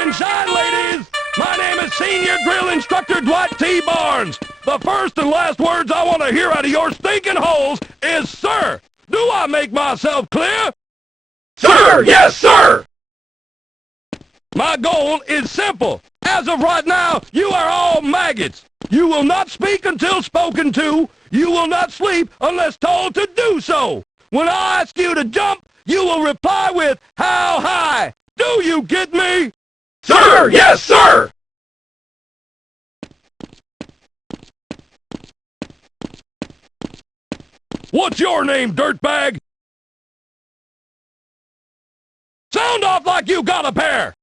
and shine, ladies! My name is Senior Drill Instructor Dwight T. Barnes. The first and last words I want to hear out of your stinking holes is, sir. Do I make myself clear? Sir! Yes, sir! My goal is simple. As of right now, you are all maggots. You will not speak until spoken to. You will not sleep unless told to do so. When I ask you to jump, you will reply with, how high? Do you get me? Sir! Yes, sir! What's your name, dirtbag? Sound off like you got a pair!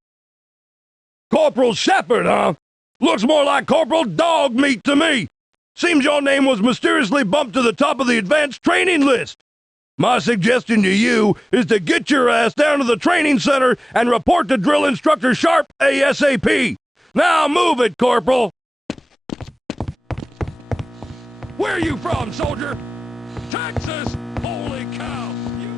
Corporal Shepard, huh? Looks more like Corporal Dog Meat to me. Seems your name was mysteriously bumped to the top of the advanced training list. My suggestion to you is to get your ass down to the training center and report to Drill Instructor Sharp ASAP. Now move it, Corporal. Where are you from, soldier? Texas? Holy cow! You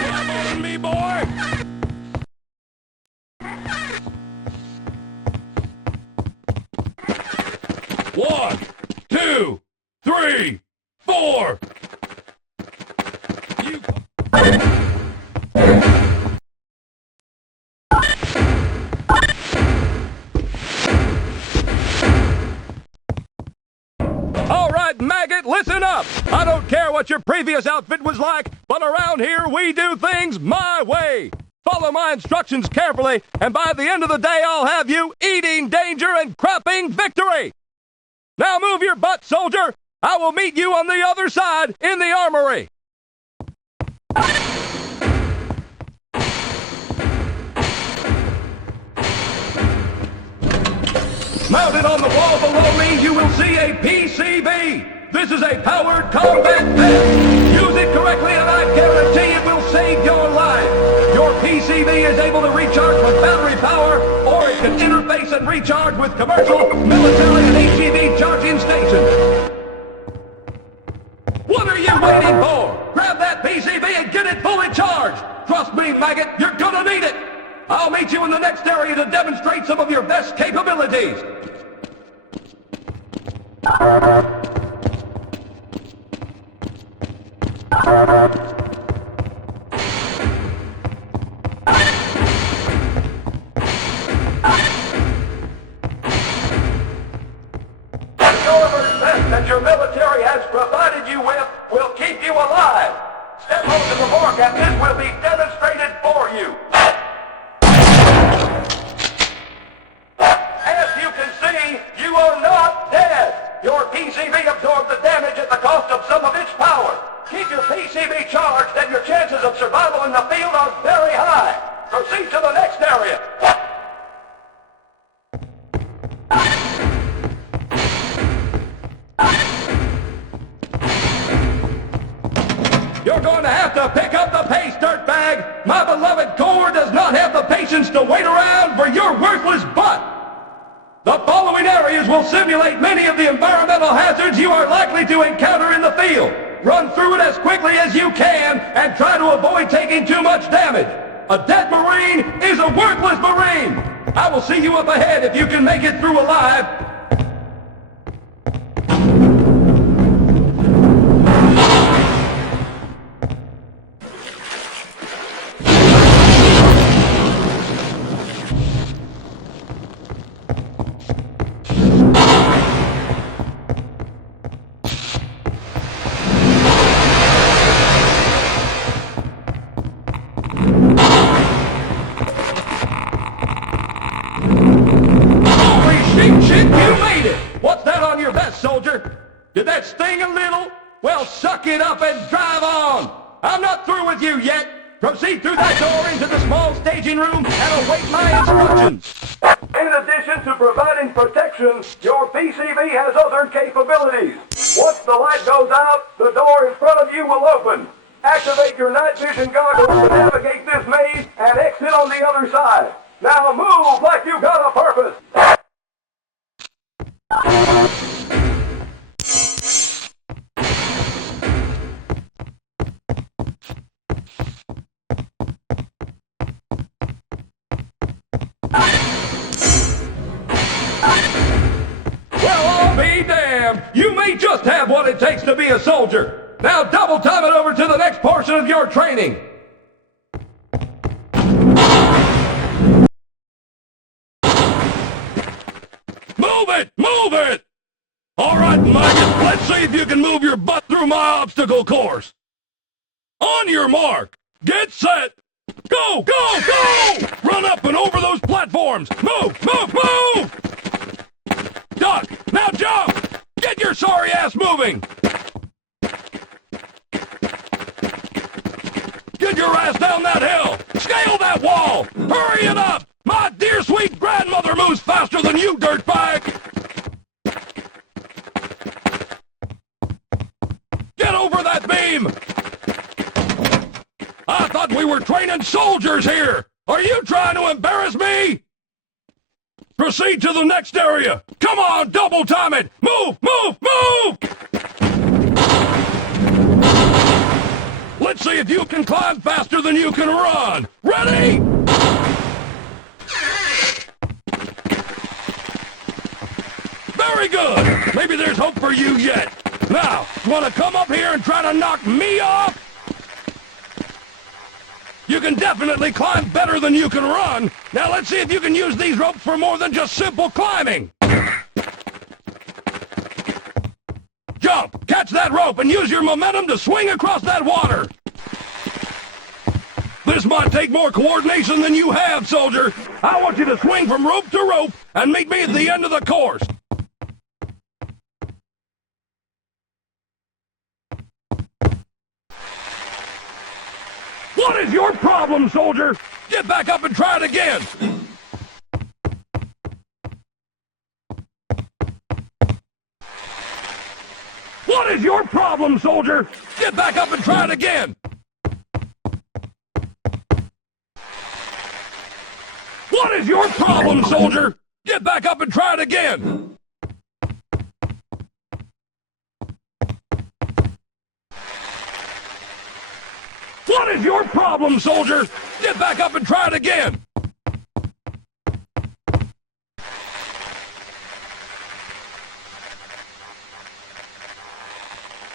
eyeballing me, boy? One, two, three, four. You... All right, maggot, listen up. I don't care what your previous outfit was like, but around here we do things my way. Follow my instructions carefully, and by the end of the day I'll have you eating danger and crapping victory. Now move your butt, soldier! I will meet you on the other side in the armory! Mounted on the wall below me, you will see a PCB! This is a powered combat vest! Use it correctly and I guarantee it will save your life! Your PCB is able to recharge with battery power, or it can interface and recharge with commercial, military, and HEV charging stations. What are you waiting for? Grab that PCB and get it fully charged! Trust me, maggot, you're gonna need it! I'll meet you in the next area to demonstrate some of your best capabilities! That your military has provided you with will keep you alive. Step onto the fork and this will be demonstrated for you. As you can see, you are not dead. Your PCB absorbed the damage at the cost of some of its power. Keep your PCB charged and your chances of survival in the field are very high. Proceed to the next area. You're going to have to pick up the pace, dirtbag! My beloved Corps does not have the patience to wait around for your worthless butt! The following areas will simulate many of the environmental hazards you are likely to encounter in the field. Run through it as quickly as you can and try to avoid taking too much damage. A dead Marine is a worthless Marine! I will see you up ahead if you can make it through alive. Did that sting a little? Well, suck it up and drive on! I'm not through with you yet! Proceed through that door into the small staging room and await my instructions! In addition to providing protection, your PCB has other capabilities. Once the light goes out, the door in front of you will open. Activate your night vision goggles to navigate this maze and exit on the other side. Now move like you got a purpose! be a soldier. Now double time it over to the next portion of your training. Move it! Move it! All right, Mike, let's see if you can move your butt through my obstacle course. On your mark, get set, go, go, go! Run up and over those platforms. Move, move, move! Duck, now jump! Get your sorry ass moving! Get your ass down that hill! Scale that wall! Hurry it up! My dear sweet grandmother moves faster than you, dirtbag! Get over that beam! I thought we were training soldiers here! Are you trying to embarrass me? Proceed to the next area! Come on, double time it! Move, move, move! Let's see if you can climb faster than you can run! Ready? Very good! Maybe there's hope for you yet! Now, want to come up here and try to knock me off? You can definitely climb better than you can run! Now let's see if you can use these ropes for more than just simple climbing! Jump! Catch that rope and use your momentum to swing across that water! This might take more coordination than you have, soldier! I want you to swing from rope to rope and meet me at the end of the course! What is your problem, soldier? Get back up and try it again! What is your problem, soldier? Get back up and try it again! What is your problem, soldier? Get back up and try it again! What is your problem, soldier? Get back up and try it again!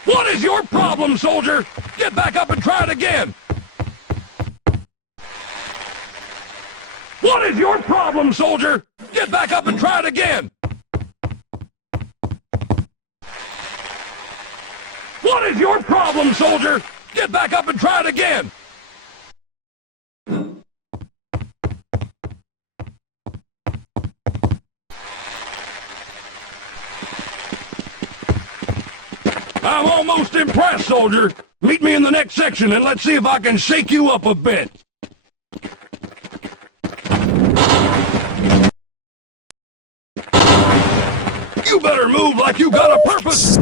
What is your problem, soldier? Get back up and try it again! What is your problem, soldier? Get back up and try it again! What is your problem, soldier? Get back up and try it again! I'm almost impressed, soldier. Meet me in the next section and let's see if I can shake you up a bit. You better move like you got a purpose.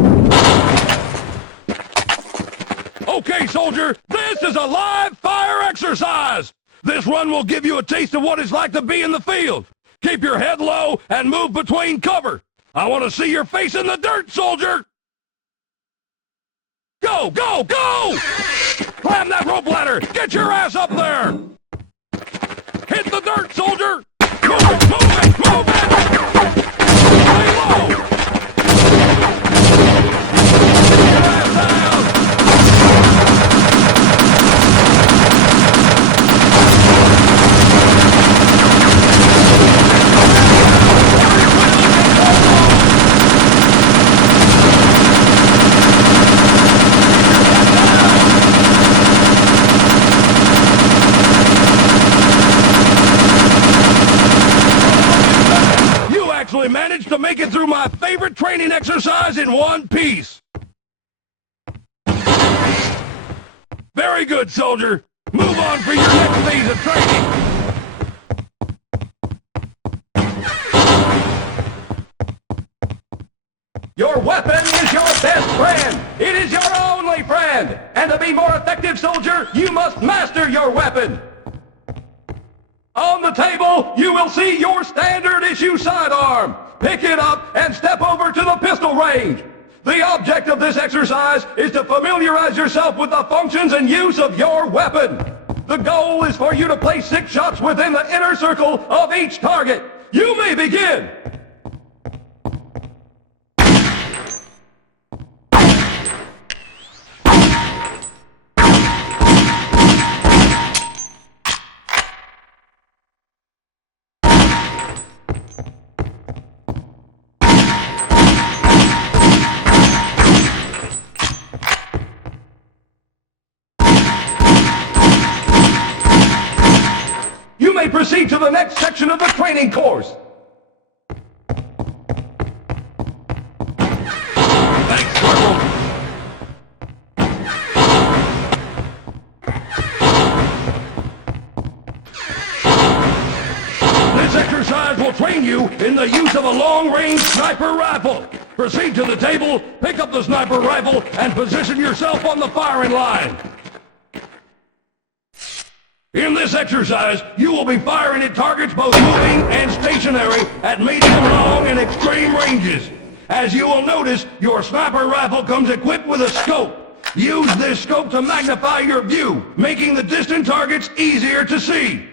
Okay, soldier, this is a live fire exercise. This run will give you a taste of what it's like to be in the field. Keep your head low and move between cover. I want to see your face in the dirt, soldier. Go, go, go! Climb that rope ladder! Get your ass up there! Hit the dirt, soldier! Move it, move it, move it! Stay low! Get your ass down! Managed to make it through my favorite training exercise in one piece. Very good, soldier. Move on for your next phase of training. Your weapon is your best friend. It is your only friend. And to be more effective, soldier, you must master your weapon. On the table, you will see your standard issue sidearm. Pick it up and step over to the pistol range. The object of this exercise is to familiarize yourself with the functions and use of your weapon. The goal is for you to place 6 shots within the inner circle of each target. You may begin. may proceed to the next section of the training course. Thanks, Corporal. This exercise will train you in the use of a long-range sniper rifle. Proceed to the table, pick up the sniper rifle, and position yourself on the firing line. In this exercise, you will be firing at targets both moving and stationary at medium, long, and extreme ranges. As you will notice, your sniper rifle comes equipped with a scope. Use this scope to magnify your view, making the distant targets easier to see.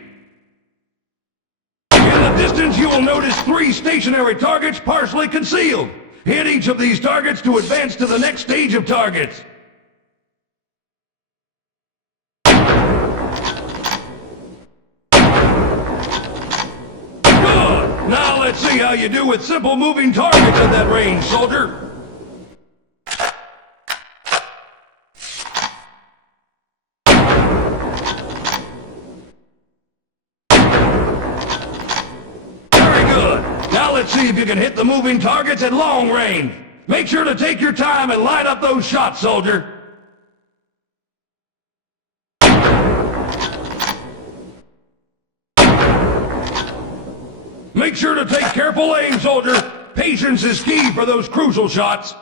In the distance, you will notice 3 stationary targets partially concealed. Hit each of these targets to advance to the next stage of targets. Good! Now let's see how you do with simple moving targets at that range, soldier. Let's see if you can hit the moving targets at long range. Make sure to take your time and line up those shots, soldier. Make sure to take careful aim, soldier. Patience is key for those crucial shots.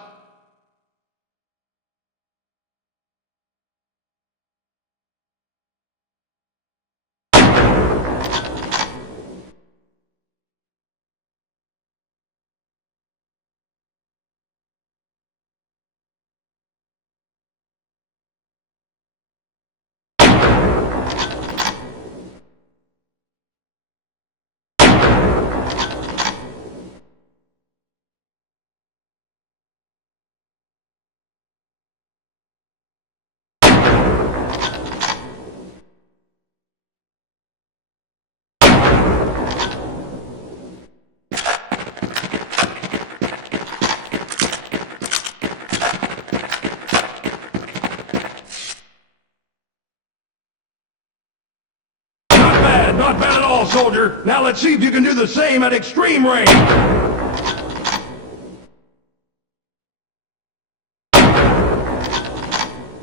Not bad at all, soldier. Now let's see if you can do the same at extreme range.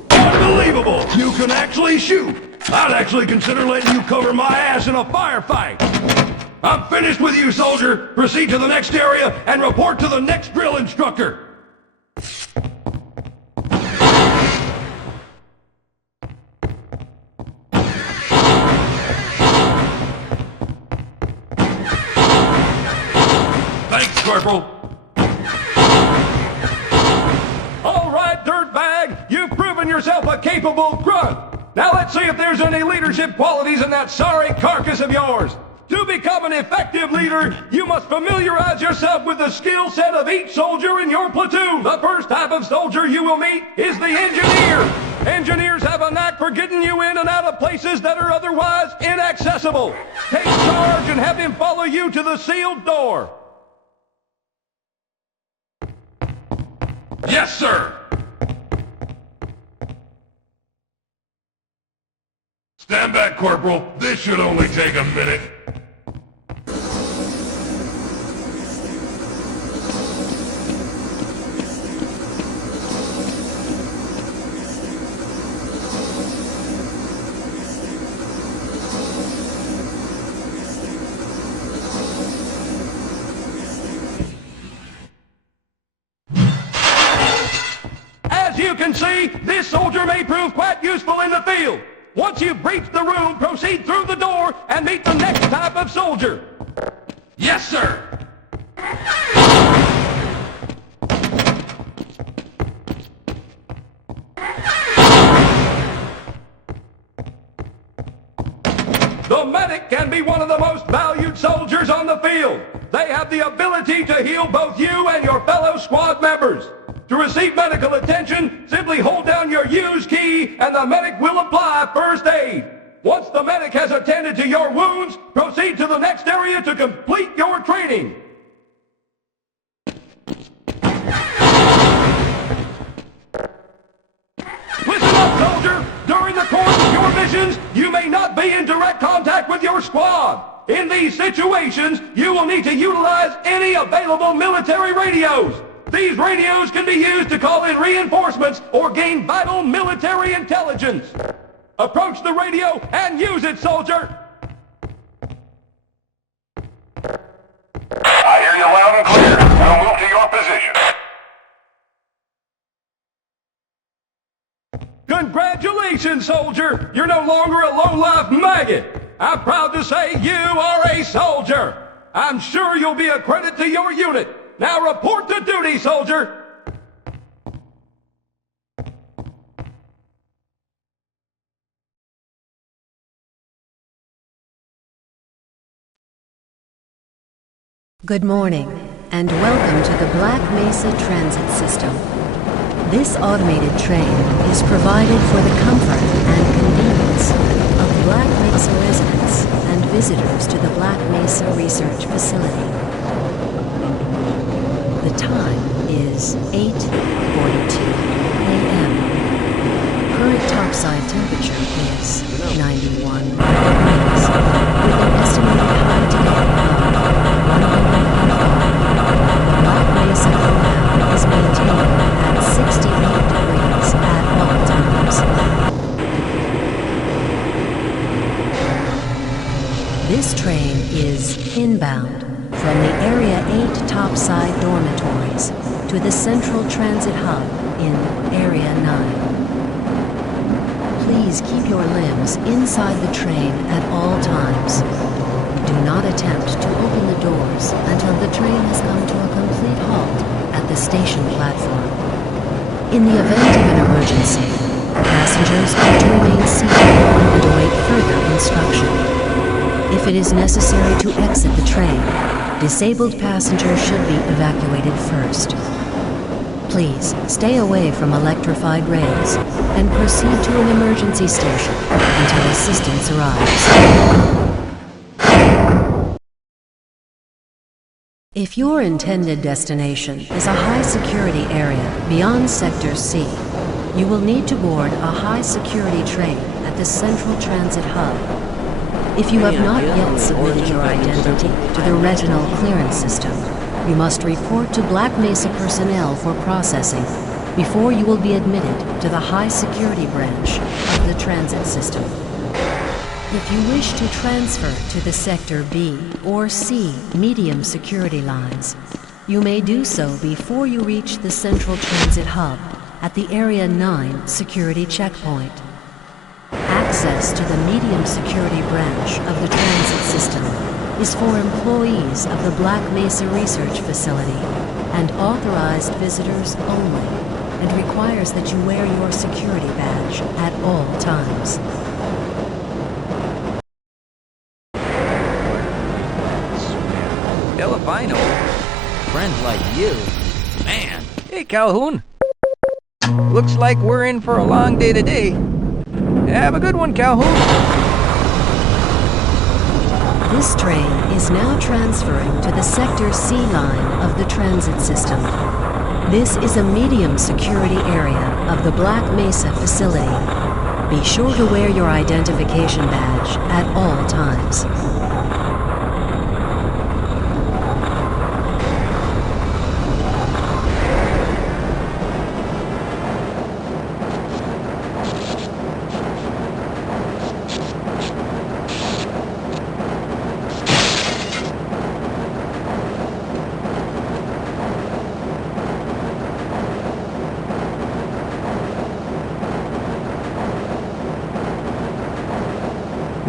Unbelievable! You can actually shoot. I'd actually consider letting you cover my ass in a firefight. I'm finished with you, soldier. Proceed to the next area and report to the next drill instructor. Corporal. All right, dirtbag. You've proven yourself a capable grunt. Now let's see if there's any leadership qualities in that sorry carcass of yours. To become an effective leader, you must familiarize yourself with the skill set of each soldier in your platoon. The first type of soldier you will meet is the engineer. Engineers have a knack for getting you in and out of places that are otherwise inaccessible. Take charge and have him follow you to the sealed door. Yes, sir! Stand back, Corporal. This should only take a minute. You can see, this soldier may prove quite useful in the field. Once you've breached the room, proceed through the door and meet the next type of soldier. Yes, sir. The medic can be one of the most valued soldiers on the field. They have the ability to heal both you and your fellow squad members. To receive medical attention, simply hold down your use key and the medic will apply first aid. Once the medic has attended to your wounds, proceed to the next area to complete your training. Listen up, soldier. During the course of your mission, conditions, you may not be in direct contact with your squad. In these situations, you will need to utilize any available military radios. These radios can be used to call in reinforcements or gain vital military intelligence. Approach the radio and use it, soldier! I hear you loud and clear. Now move to your position. Congratulations, soldier! You're no longer a low-life maggot! I'm proud to say you are a soldier! I'm sure you'll be a credit to your unit! Now report to duty, soldier! Good morning, and welcome to the Black Mesa Transit System. This automated train is provided for the comfort and convenience of Black Mesa residents and visitors to the Black Mesa Research Facility. The time is 8:42 a.m. Current topside temperature is 91 degrees, with an estimated high today of 105. The Black Mesa compound is maintained at 68 degrees at all times. This train is inbound from the Area 8 topside dormitories to the Central Transit Hub in Area 9. Please keep your limbs inside the train at all times. Do not attempt to open the doors until the train has come to a complete halt at the station platform. In the event of an emergency, passengers are to remain seated and await further instruction. If it is necessary to exit the train, disabled passengers should be evacuated first. Please stay away from electrified rails and proceed to an emergency station until assistance arrives. If your intended destination is a high-security area beyond Sector C, you will need to board a high-security train at the Central Transit Hub. If you have not yet submitted your identity to the retinal clearance system, you must report to Black Mesa personnel for processing before you will be admitted to the high-security branch of the transit system. If you wish to transfer to the Sector B or C medium security lines, you may do so before you reach the Central Transit Hub at the Area 9 security checkpoint. Access to the medium security branch of the transit system is for employees of the Black Mesa Research Facility and authorized visitors only, and requires that you wear your security badge at all times. Hell if I know. Friends like you. Man. Hey, Calhoun. Looks like we're in for a long day today. Have a good one, Calhoun. This train is now transferring to the Sector C line of the transit system. This is a medium security area of the Black Mesa facility. Be sure to wear your identification badge at all times.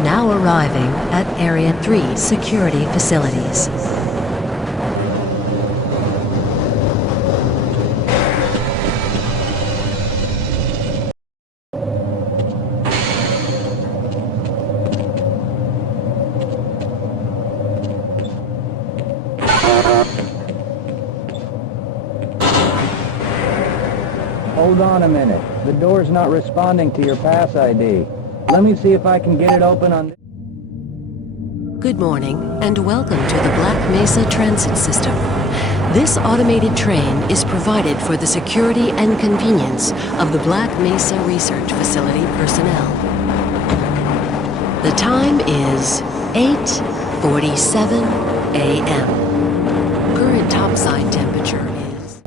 Now arriving at Area 3 security facilities. Hold on a minute. The door's not responding to your pass ID. Let me see if I can get it open on... Good morning, and welcome to the Black Mesa Transit System. This automated train is provided for the security and convenience of the Black Mesa Research Facility personnel. The time is 8:47 a.m. Current topside temperature is...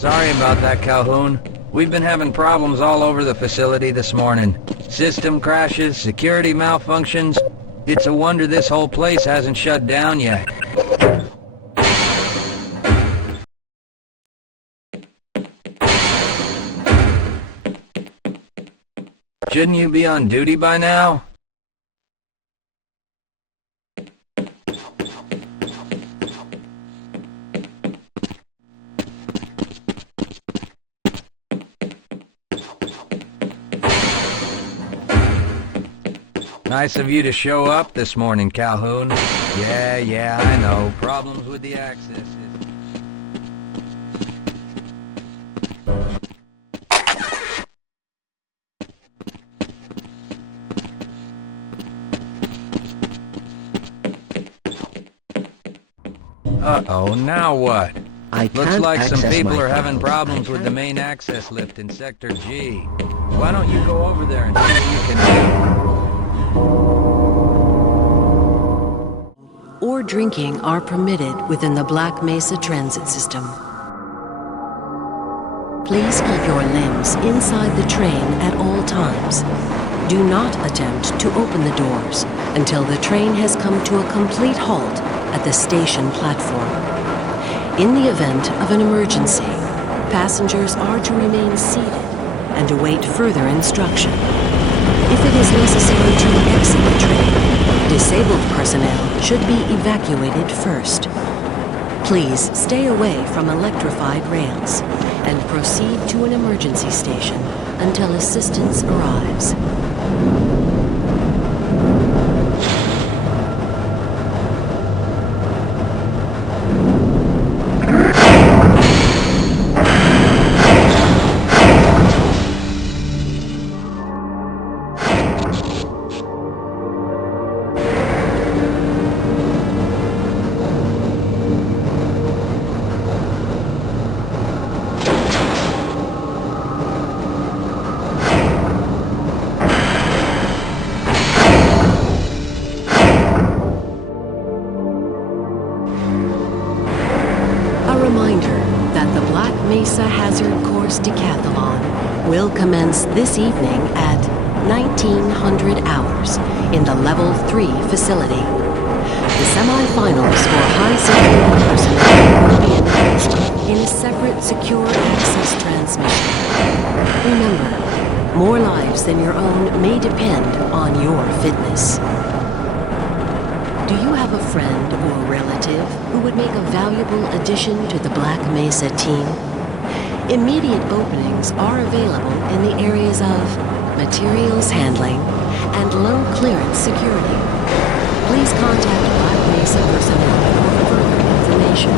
Sorry about that, Calhoun. We've been having problems all over the facility this morning. System crashes, security malfunctions. It's a wonder this whole place hasn't shut down yet. Shouldn't you be on duty by now? Nice of you to show up this morning, Calhoun. Yeah, I know. Problems with the access. Uh-oh, now what? Looks like some people are having problems with the main access lift in Sector G. Why don't you go over there and see what you can do? Or drinking are permitted within the Black Mesa transit system. Please keep your limbs inside the train at all times. Do not attempt to open the doors until the train has come to a complete halt at the station platform. In the event of an emergency, passengers are to remain seated and await further instruction. If it is necessary to exit the train, disabled personnel should be evacuated first. Please stay away from electrified rails and proceed to an emergency station until assistance arrives. This evening at 1900 hours in the Level 3 facility. The semi-finals for high security personnel will be announced in a separate secure access transmission. Remember, more lives than your own may depend on your fitness. Do you have a friend or relative who would make a valuable addition to the Black Mesa team? Immediate openings are available in the areas of materials handling and low clearance security. Please contact Black Mesa personnel for further information.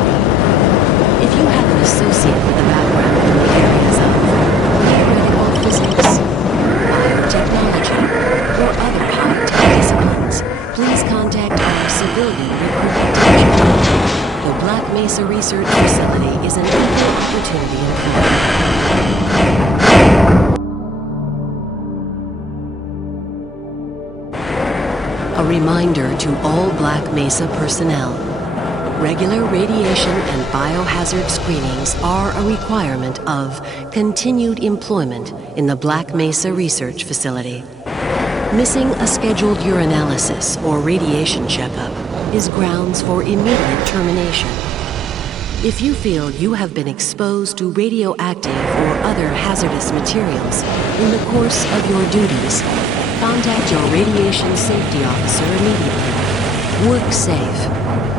If you have an associate with a background in the areas of theoretical physics, biotechnology, or other high-tech disciplines, please contact our civilian recruitment division. The Black Mesa Research Facility is an equal opportunity employer. A reminder to all Black Mesa personnel. Regular radiation and biohazard screenings are a requirement of continued employment in the Black Mesa Research Facility. Missing a scheduled urinalysis or radiation checkup is grounds for immediate termination. If you feel you have been exposed to radioactive or other hazardous materials in the course of your duties, contact your radiation safety officer immediately. Work safe.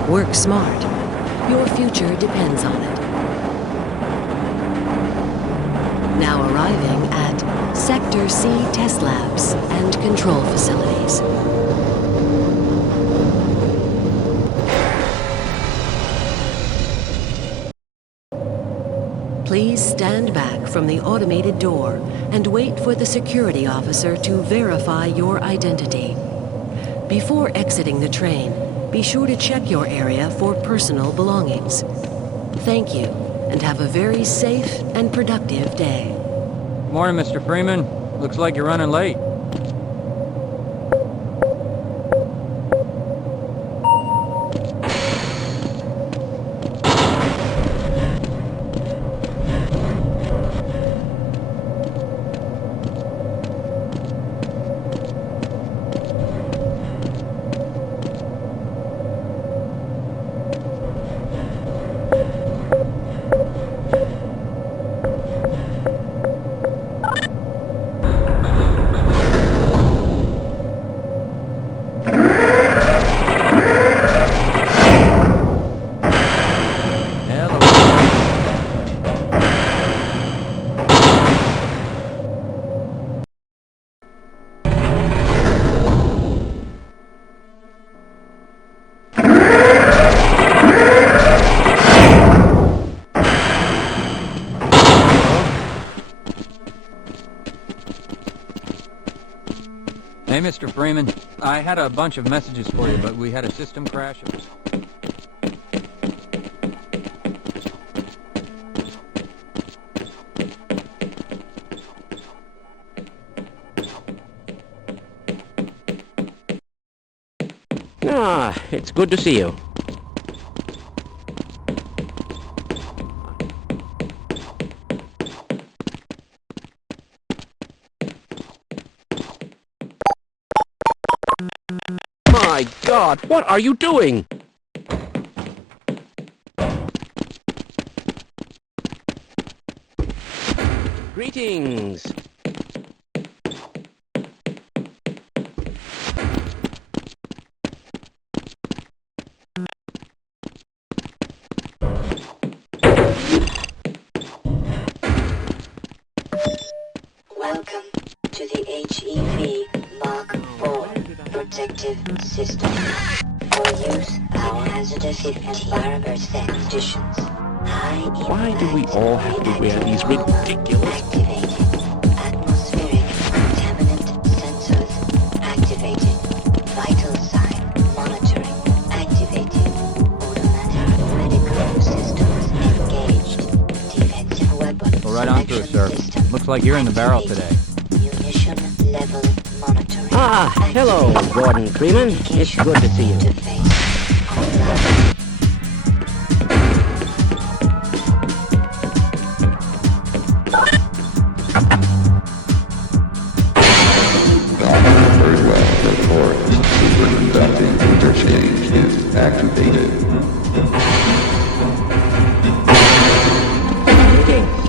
Work smart. Your future depends on it. Now arriving at Sector C test labs and control facilities. Please stand back from the automated door and wait for the security officer to verify your identity. Before exiting the train, be sure to check your area for personal belongings. Thank you, and have a very safe and productive day. Morning, Mr. Freeman. Looks like you're running late. Hey, Mr. Freeman. I had a bunch of messages for you, but we had a system crash. Ah, it's good to see you. My God, what are you doing? Greetings. Welcome to the HEV Mark IV protective system. For use, our hazardous environment conditions. Why do we all have to wear these ridiculous... Activated. Atmospheric contaminant sensors activated. Vital sign monitoring activated. Automatic medical systems engaged. Defensive weapons. Go right on through, sir. system Looks like you're in the barrel activated. today. Munition level monitoring. Ah, hello, Gordon Freeman. It's good to see you. Interface online. Very well, report. Superconducting interchange is activated. Greetings.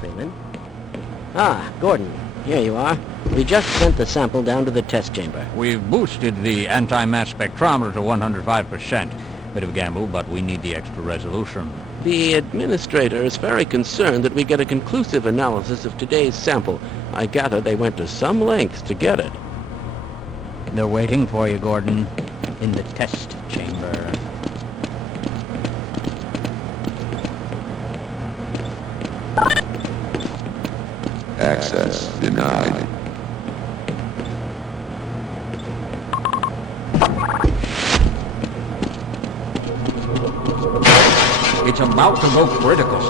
Freeman? Ah, Gordon, here you are. We just sent the sample down to the test chamber. We've boosted the anti-mass spectrometer to 105%. Bit of a gamble, but we need the extra resolution. The administrator is very concerned that we get a conclusive analysis of today's sample. I gather they went to some lengths to get it. They're waiting for you, Gordon, in the test chamber. Access denied. It's about to go critical.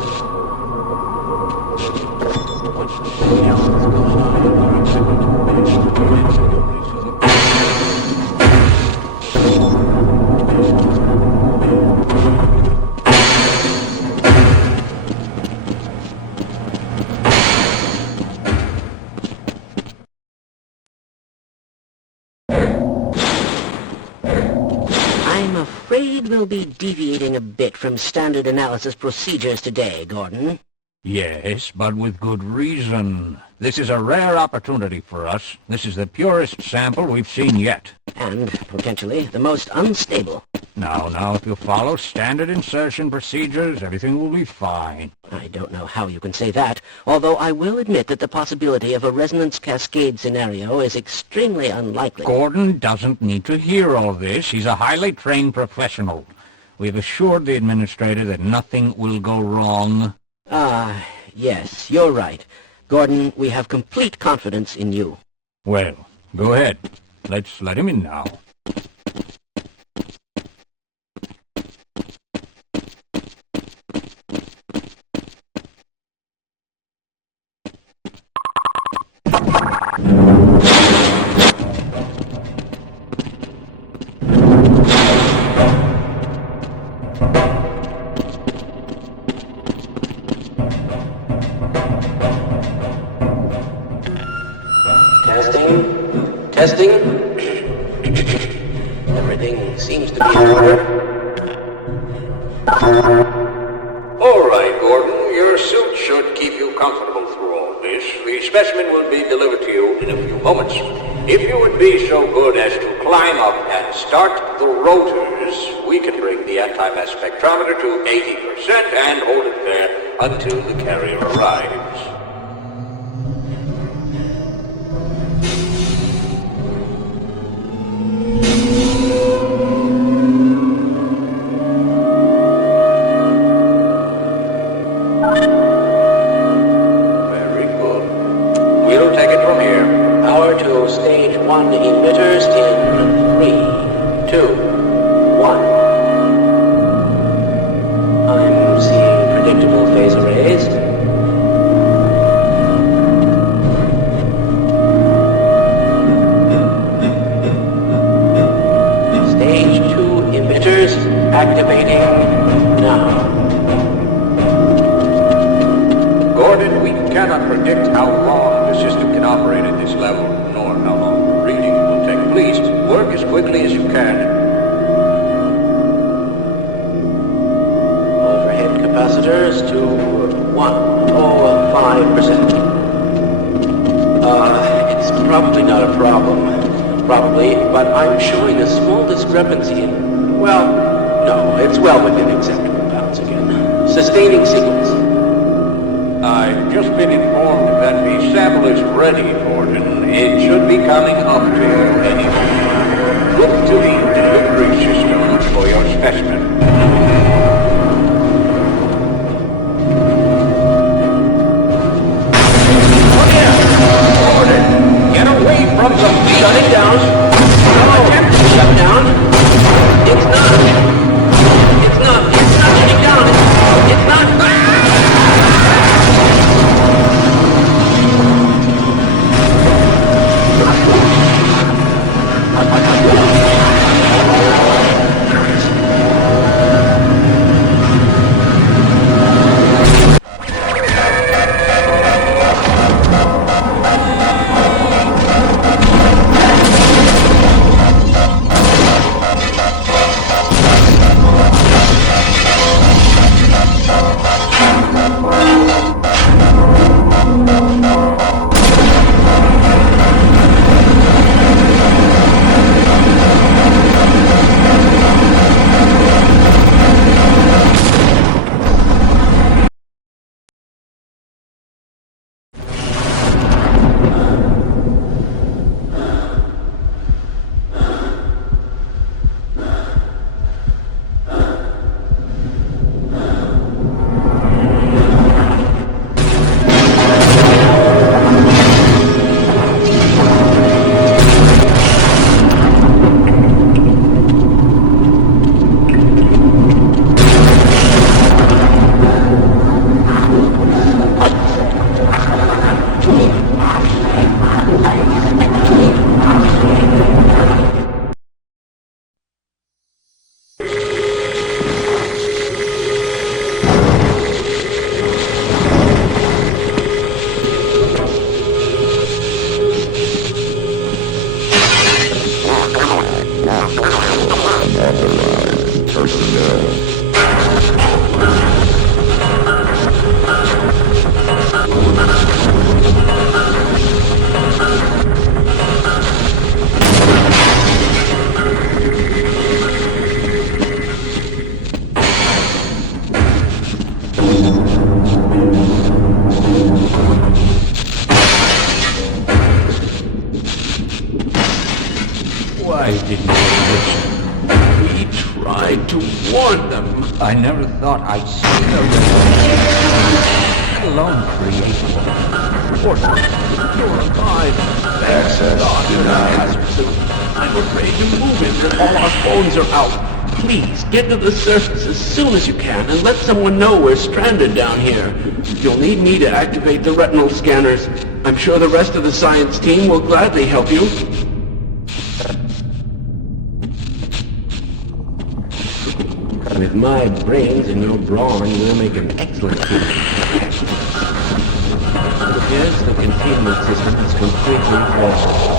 I'm afraid we'll be deviating a bit from standard analysis procedures today, Gordon. Yes, but with good reason. This is a rare opportunity for us. This is the purest sample we've seen yet. And, potentially, the most unstable. Now, if you follow standard insertion procedures, everything will be fine. I don't know how you can say that, although I will admit that the possibility of a resonance cascade scenario is extremely unlikely. Gordon doesn't need to hear all this. He's a highly trained professional. We've assured the administrator that nothing will go wrong. Ah, yes, you're right. Gordon, we have complete confidence in you. Well, go ahead. Let's let him in now. Testing. Everything seems to be in order. All right, Gordon. Your suit should keep you comfortable through all this. The specimen will be delivered to you in a few moments. If you would be so good as to climb up and start the rotors, we can bring the anti-mass spectrometer to 80% and hold it there until the carrier arrives. Very good. We'll take it from here. Power to stage 1 emitters in 3, 2, 1. I'm seeing predictable phase arrays. Stage 2 emitters activating now. Gordon, we cannot predict how long the system can operate at this level, nor how long the reading will take. Please, work as quickly as you can. Overhead capacitors to 105%. It's probably not a problem. Probably, but I'm showing a small discrepancy in... Well, no, it's well within acceptable bounds again. Sustaining sequence. I've just been informed that the sample is ready, Gordon. It should be coming up to you any moment. Look to the delivery system for your specimen. Gordon, get away from the... Shut it down. No, shut down. It's not shutting down. It's not... Why didn't you listen? We tried to warn them. I never thought I'd see them, let alone create one. Fortunately, you're alive. Access denied. I'm afraid to move it and all our phones are out. Please, get to the surface as soon as you can and let someone know we're stranded down here. You'll need me to activate the retinal scanners. I'm sure the rest of the science team will gladly help you. With my brains and your brawn, we'll make an excellent team. It appears the containment system is completely flawed.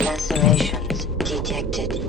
Lacerations detected.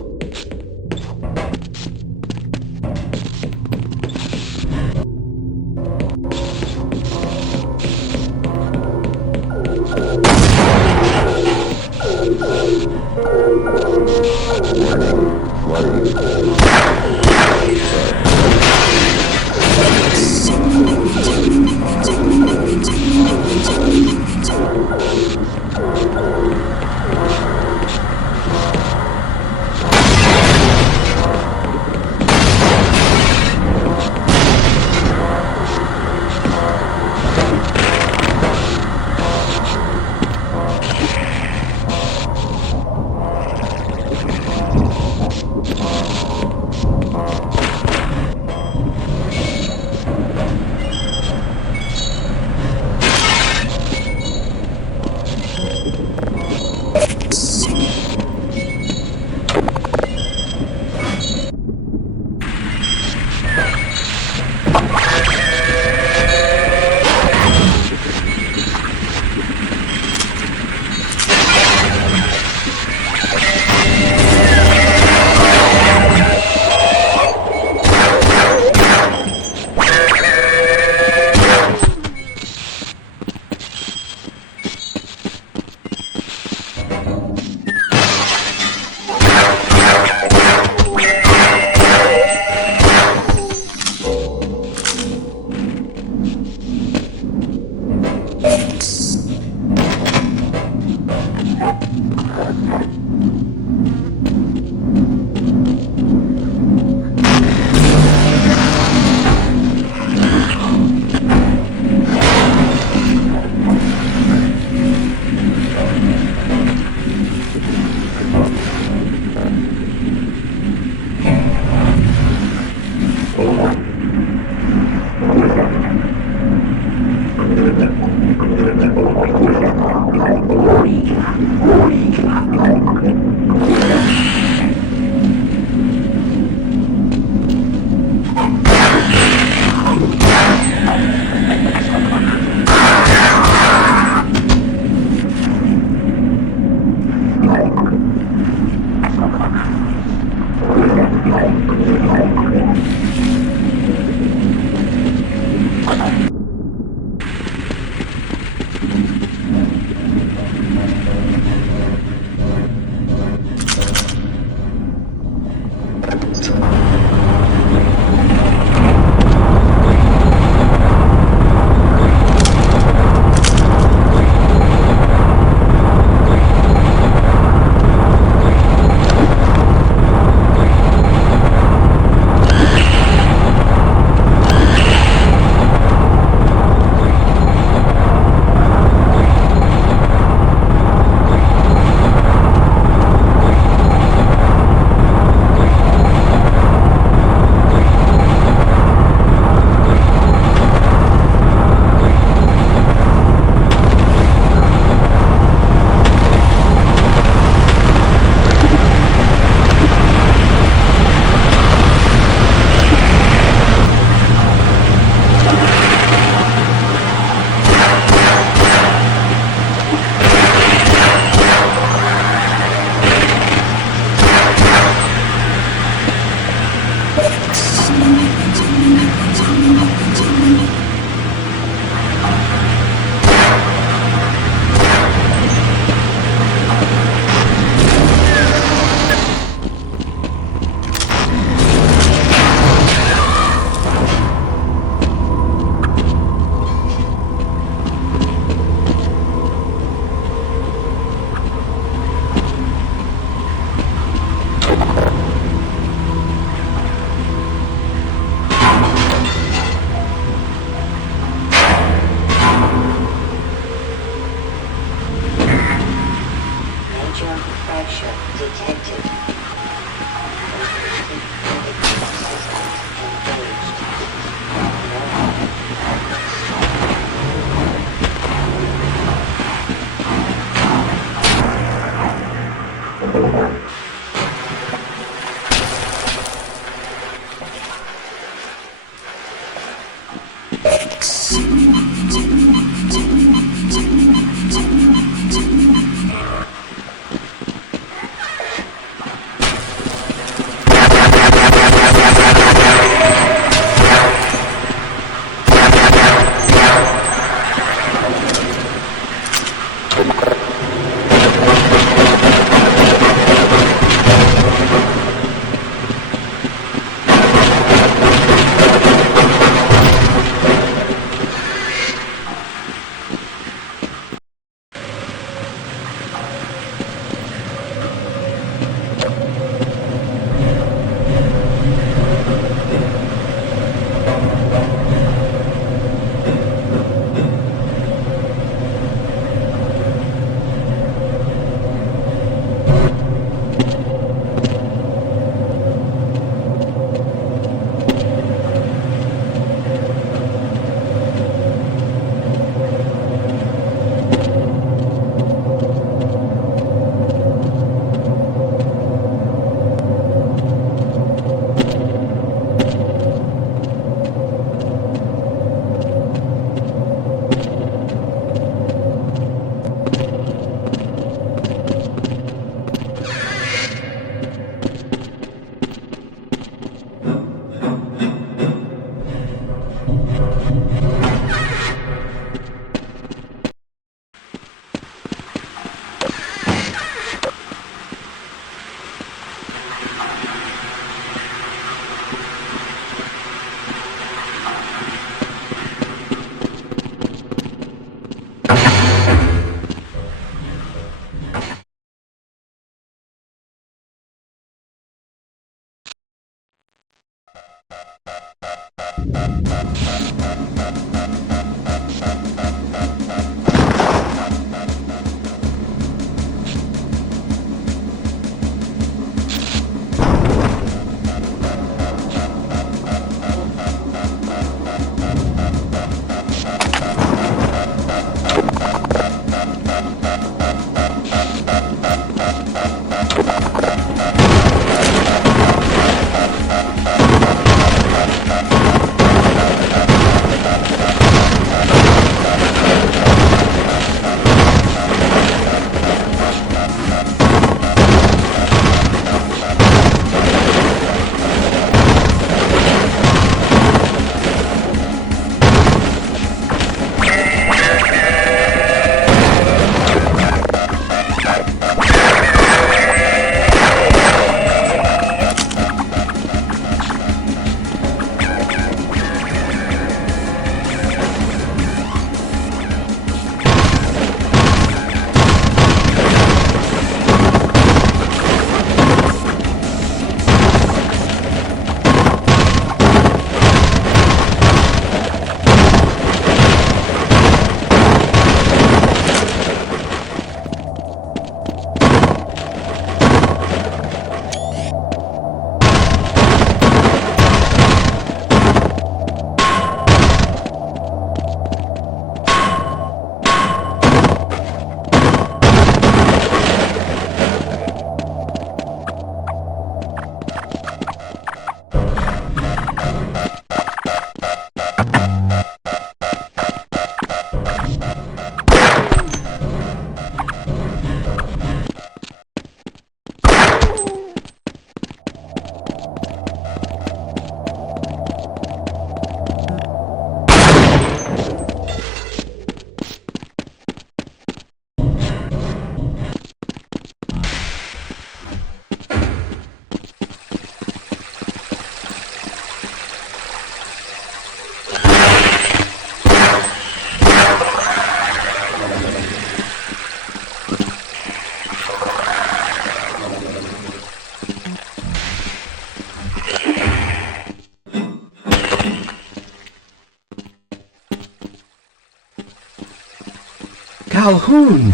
Calhoun!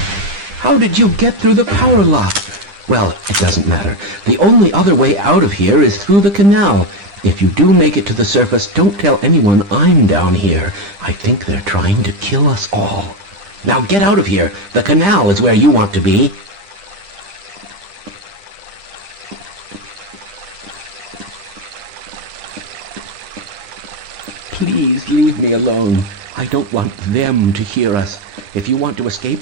How did you get through the power lock? Well, it doesn't matter. The only other way out of here is through the canal. If you do make it to the surface, don't tell anyone I'm down here. I think they're trying to kill us all. Now get out of here. The canal is where you want to be. Please leave me alone. I don't want them to hear us. If you want to escape,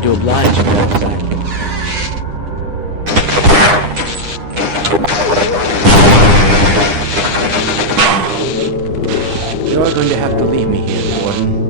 Glad to oblige, Captain. You're going to have to leave me here, Gordon.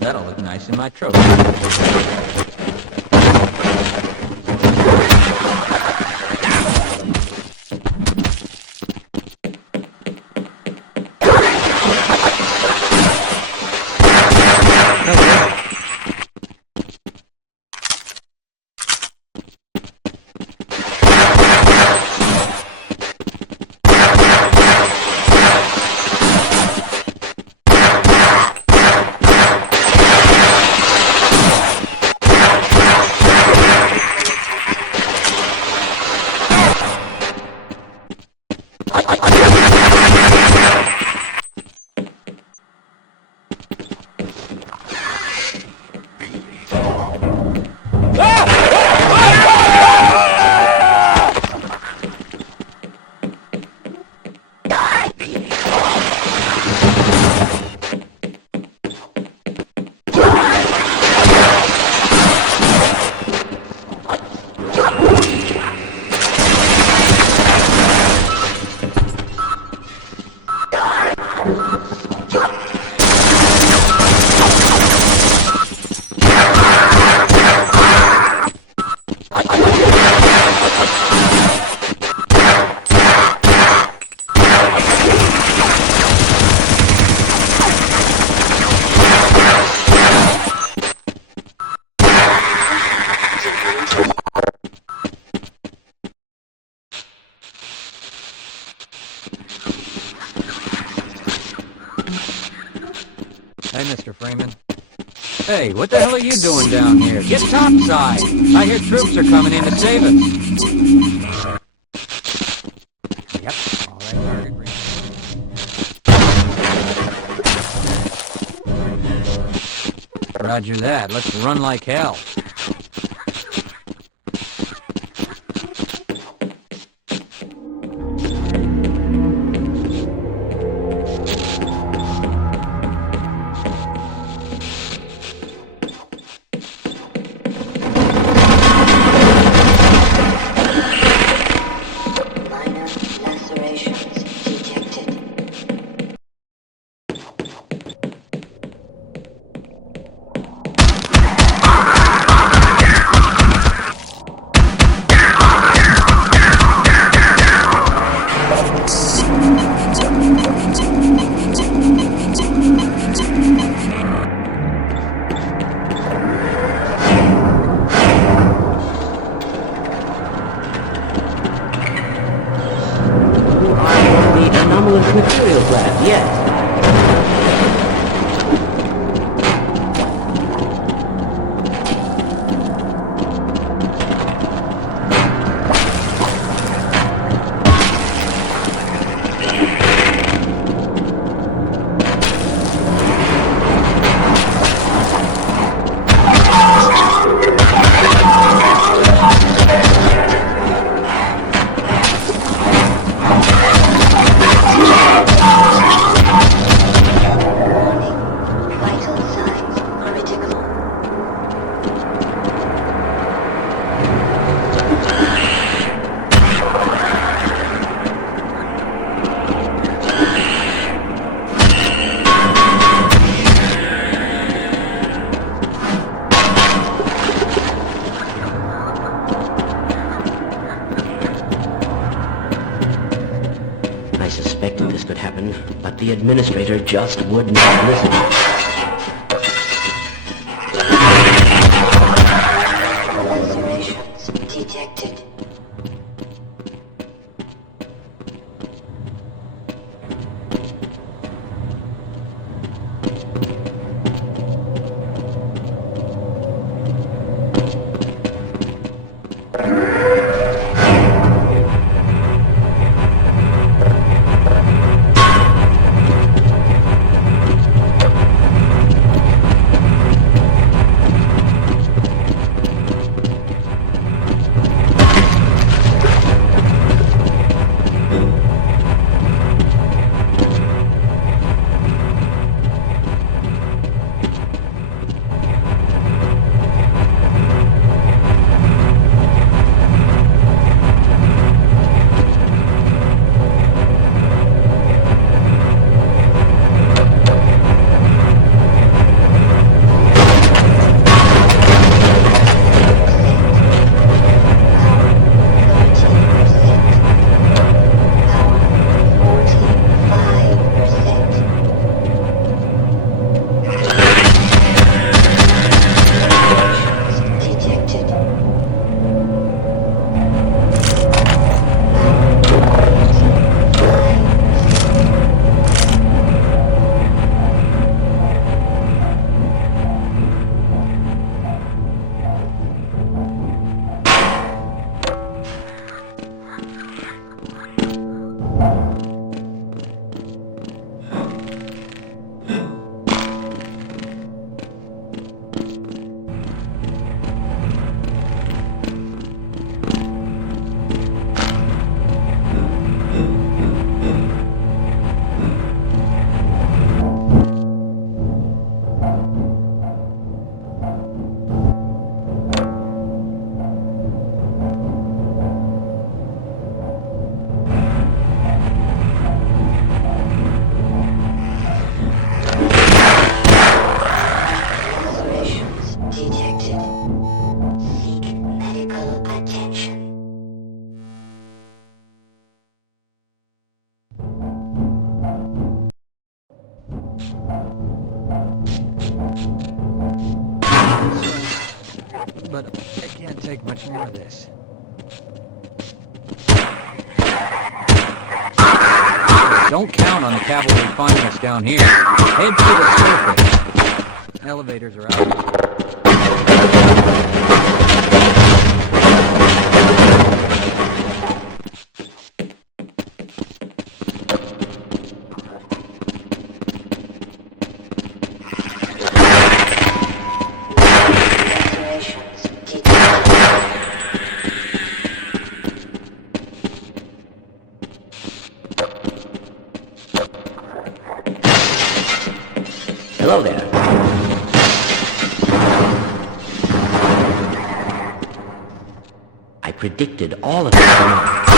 That'll look nice in my trophy. Hey, Mr. Freeman. Hey, what the hell are you doing down here? Get topside! I hear troops are coming in to save us. Yep, all right, target ready. Roger that. Let's run like hell. Materials lab, yes. The administrator just would not listen. Lacerations detected. But I can't take much more of this. Don't count on the cavalry finding us down here. Head to the surface. Elevators are out. Hello there. I predicted all of this.